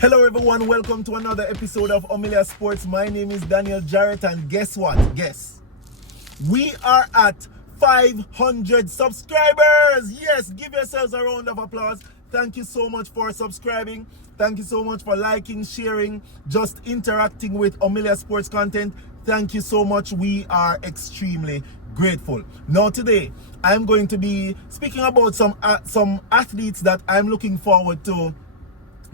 Hello everyone, welcome to another episode of Oblique Sports. My name is Daniel Jarrett, and guess what? Guess. We are at 500 subscribers. Yes, give yourselves a round of applause. Thank you so much for subscribing. Thank you so much for liking, sharing, just interacting with Oblique Sports content. Thank you so much. We are extremely grateful. Now today, I'm going to be speaking about some athletes that I'm looking forward to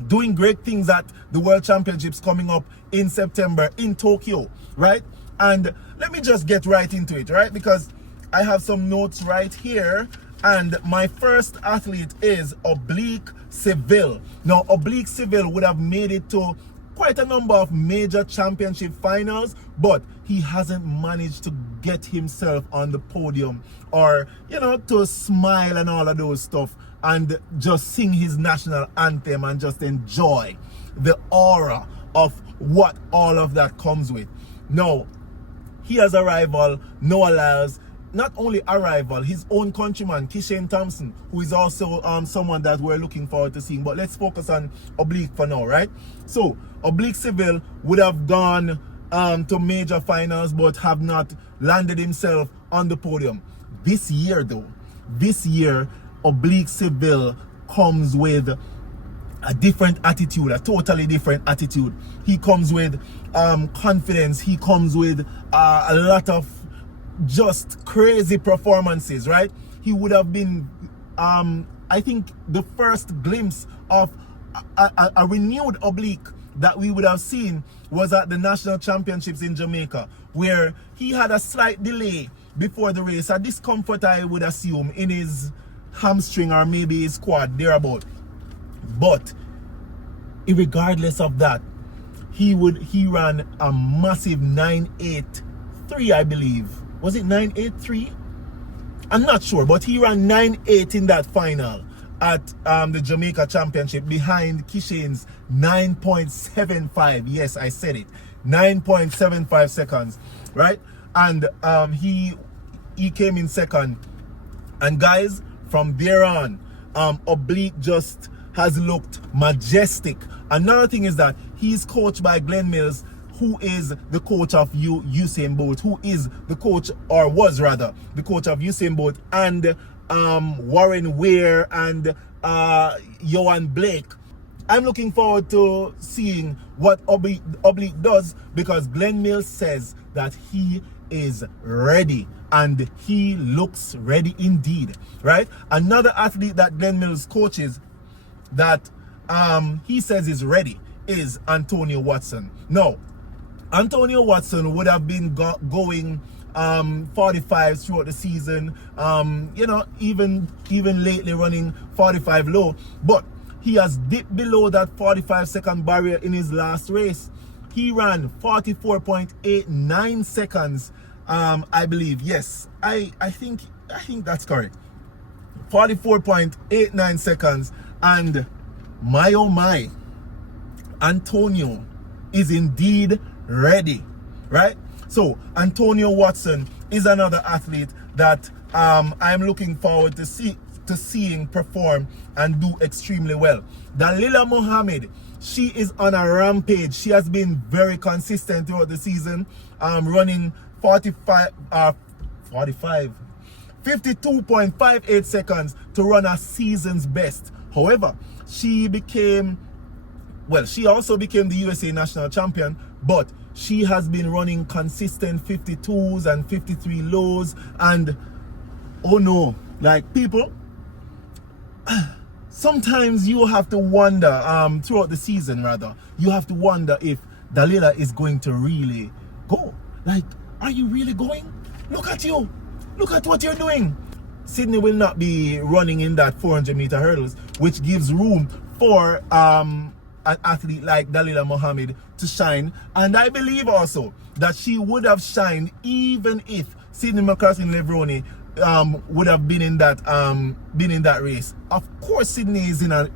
doing great things at the World Championships coming up in September in Tokyo, right? And let me just get right into it, right? Because I have some notes right here. And my first athlete is Oblique Seville. Now, Oblique Seville would have made it to quite a number of major championship finals, but he hasn't managed to get himself on the podium or, you know, to smile and all of those stuff and just sing his national anthem and just enjoy the aura of what all of that comes with. Now, he has a rival, Noah Lyles. Not only a rival, his own countryman, Kishane Thompson, who is also someone that we're looking forward to seeing. But let's focus on Oblique for now, right? So, Oblique Seville would have gone to major finals, but have not landed himself on the podium. This year, though, Oblique Seville comes with a different attitude, a totally different attitude. He comes with confidence. He comes with a lot of just crazy performances, right? He would have been, I think, the first glimpse of a renewed Oblique that we would have seen was at the national championships in Jamaica, where he had a slight delay before the race, a discomfort, I would assume, in his hamstring or maybe his quad, thereabout. But regardless of that, he ran a massive 9.83, I believe. Was it 9.83? I'm not sure, but he ran 9.8 in that final at the Jamaica Championship behind Kishane's 9.75. Yes, I said it. 9.75 seconds, right? And he came in second. And guys, from there on, Oblique just has looked majestic. Another thing is that he's coached by Glenn Mills, who is the coach of Usain Bolt, who is the coach, or was rather, the coach of Usain Bolt, and Warren Weir and Johan Blake. I'm looking forward to seeing what Oblique does, because Glenn Mills says that he is ready, and he looks ready indeed, right? Another athlete that Glenn Mills coaches that he says is ready is Antonio Watson. Now, Antonio Watson would have been going 45s throughout the season, you know, even lately running 45 low, but he has dipped below that 45-second barrier in his last race. He ran 44.89 seconds, I believe. Yes, I think that's correct. 44.89 seconds, and my oh my, Antonio is indeed ready, right? So Antonio Watson is another athlete that I'm looking forward to seeing perform and do extremely well. Dalilah Muhammad, she is on a rampage. She has been very consistent throughout the season, running 52.58 seconds to run a season's best. However, she also became the USA national champion, but she has been running consistent 52s and 53 lows, and oh no, like, people, sometimes you have to wonder, throughout the season rather, you have to wonder if Dalilah is going to really go. Like, are you really going? Look at you. Look at what you're doing. Sydney will not be running in that 400-meter hurdles, which gives room for an athlete like Dalilah Muhammad to shine. And I believe also that she would have shined even if Sydney McCarthy-Levrone would have been in that race. Of course, Sydney is in a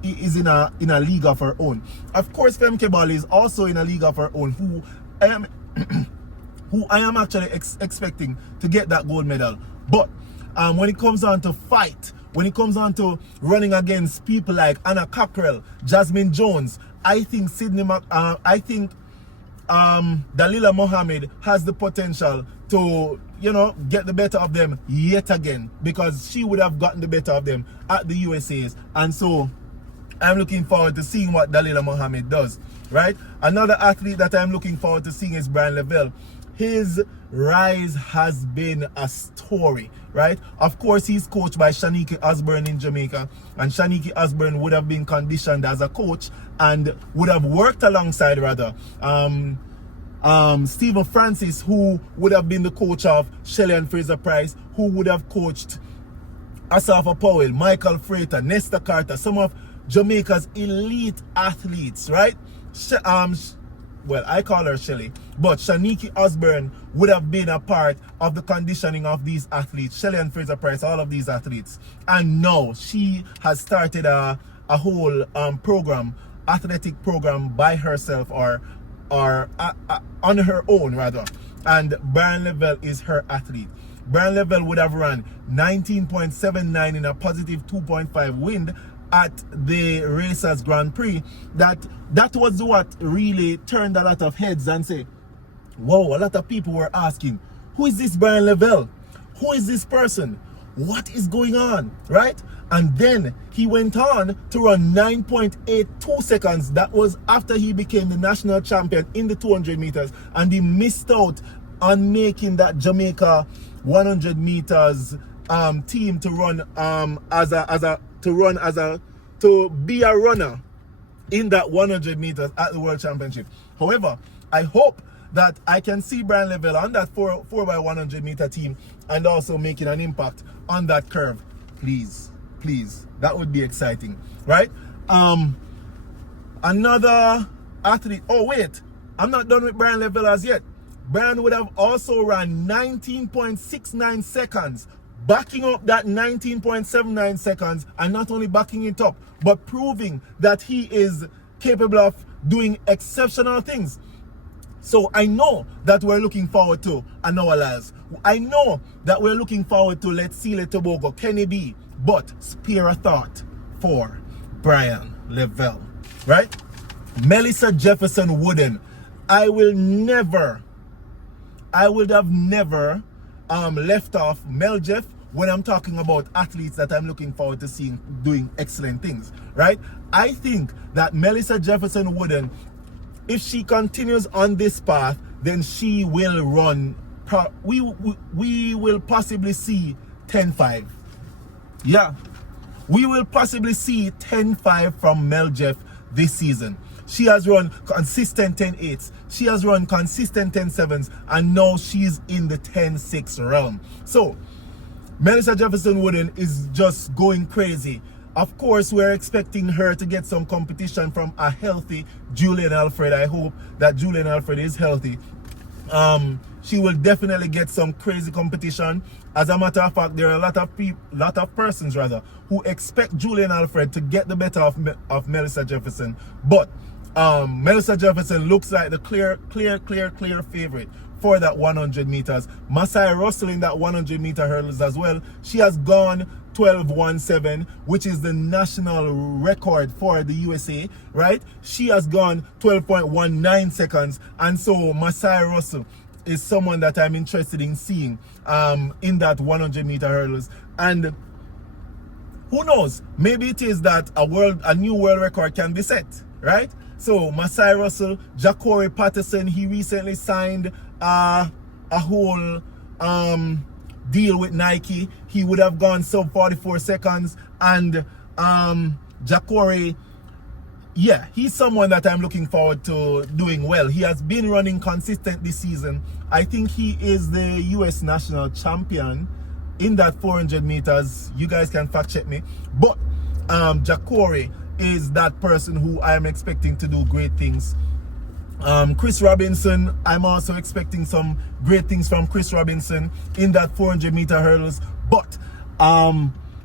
league of her own. Of course, Femke Ball is also in a league of her own, who I am actually expecting to get that gold medal. But when it comes down to fight, when it comes on to running against people like Anna Cockrell, Jasmine Jones, I think Dalilah Muhammad has the potential to, get the better of them yet again, because she would have gotten the better of them at the USA's. And so I'm looking forward to seeing what Dalilah Muhammad does, right? Another athlete that I'm looking forward to seeing is Bryan Levell. His rise has been a story, right? Of course, he's coached by Shaniki Osborne in Jamaica, and Shaniki Osborne would have been conditioned as a coach and would have worked alongside, Stephen Francis, who would have been the coach of Shelley and Fraser Price, who would have coached Asafa Powell, Michael Frater, Nesta Carter, some of Jamaica's elite athletes, right? Well, I call her Shelley, but Shaniki Osborne would have been a part of the conditioning of these athletes, Shelley and Fraser Price, all of these athletes. And now she has started a whole athletic program by herself, or on her own rather. And Bryan Levell is her athlete. Bryan Levell would have run 19.79 in a positive 2.5 wind at the Racers Grand Prix. That was what really turned a lot of heads and say, whoa, a lot of people were asking, who is this Bryan Levell? Who is this person? What is going on, right? And then he went on to run 9.82 seconds. That was after he became the national champion in the 200 meters, and he missed out on making that Jamaica 100 meters team to run to be a runner in that 100 meters at the World Championship. However, I hope that I can see Bryan Levell on that 4x100 meter team and also making an impact on that curve. Please, that would be exciting, right? Another athlete. Oh wait, I'm not done with Bryan Levell as yet. Bryan would have also run 19.69 seconds, backing up that 19.79 seconds, and not only backing it up, but proving that he is capable of doing exceptional things. So I know that we're looking forward to Anoa Lyles. I know that we're looking forward to Let's See Tobago, Kenny B, but spare a thought for Bryan Levell, right? Melissa Jefferson-Wooden. I would have never left off Mel Jeff when I'm talking about athletes that I'm looking forward to seeing doing excellent things, right? I think that Melissa Jefferson-Wooden, if she continues on this path, then she will run, we will possibly see 10.5. Yeah, we will possibly see 10.5 from Mel Jeff this season. She has run consistent 10.8s. She has run consistent 10.7s, and now she's in the 10.6 realm. So Melissa Jefferson-Wooden is just going crazy. Of course, we're expecting her to get some competition from a healthy Julian Alfred. I hope that Julian Alfred is healthy. She will definitely get some crazy competition. As a matter of fact, there are a lot of persons who expect Julian Alfred to get the better of Melissa Jefferson. But Melissa Jefferson looks like the clear favorite for that 100 meters. Masai Russell in that 100 meter hurdles as well. She has gone 12.17, which is the national record for the USA, right? She has gone 12.19 seconds. And so Masai Russell is someone that I'm interested in seeing in that 100 meter hurdles. And who knows, maybe it is that a new world record can be set, right? So Masai Russell, Ja'Cory Patterson, he recently signed a whole deal with Nike. He would have gone sub 44 seconds. And Ja'Cory, yeah, he's someone that I'm looking forward to doing well. He has been running consistent this season. I think he is the US national champion in that 400 meters. You guys can fact check me. But Ja'Cory is that person who I'm expecting to do great things. Chris Robinson, I'm also expecting some great things from Chris Robinson in that 400 meter hurdles. But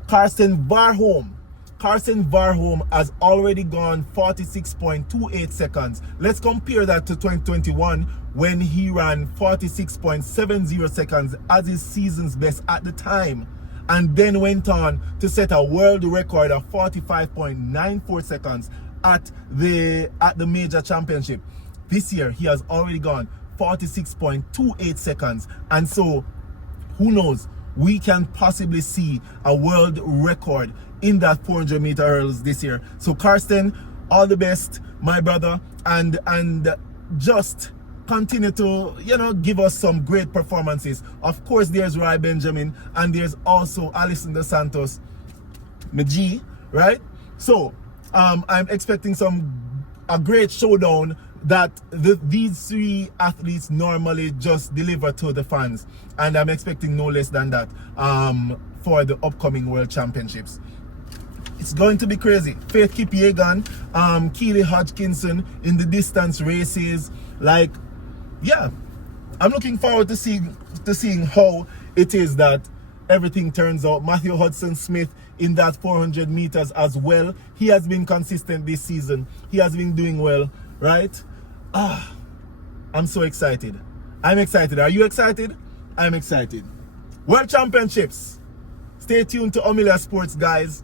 Carson Varholm has already gone 46.28 seconds. Let's compare that to 2021 when he ran 46.70 seconds as his season's best at the time. and then went on to set a world record of 45.94 seconds at the major championship. This year he has already gone 46.28 seconds, and so who knows, we can possibly see a world record in that 400 meter hurdles this year. So Karsten, all the best, my brother, and just continue to, you know, give us some great performances. Of course, there's Roy Benjamin, and there's also Alison Dos Santos, G, right? So I'm expecting a great showdown that these three athletes normally just deliver to the fans, and I'm expecting no less than that for the upcoming World Championships. It's going to be crazy. Faith Kipyegon, Keely Hodgkinson in the distance races. Like, yeah, I'm looking forward to seeing how it is that everything turns out. Matthew Hudson-Smith in that 400 meters as well. He has been consistent this season. He has been doing well, right? I'm so excited. I'm excited. Are you excited? I'm excited. World Championships. Stay tuned to Omilia Sports, guys.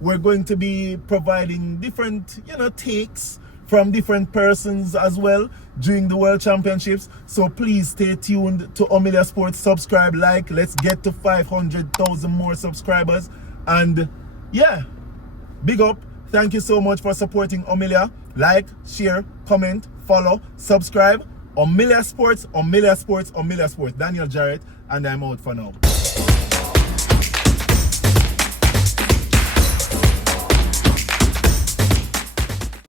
We're going to be providing different, you know, takes from different persons as well during the World Championships. So please stay tuned to Omilia Sports. Subscribe, like. Let's get to 500,000 more subscribers. And yeah, big up. Thank you so much for supporting Omilia. Like, share, comment, follow, subscribe. Omilia Sports, Omilia Sports, Omilia Sports. Daniel Jarrett, and I'm out for now.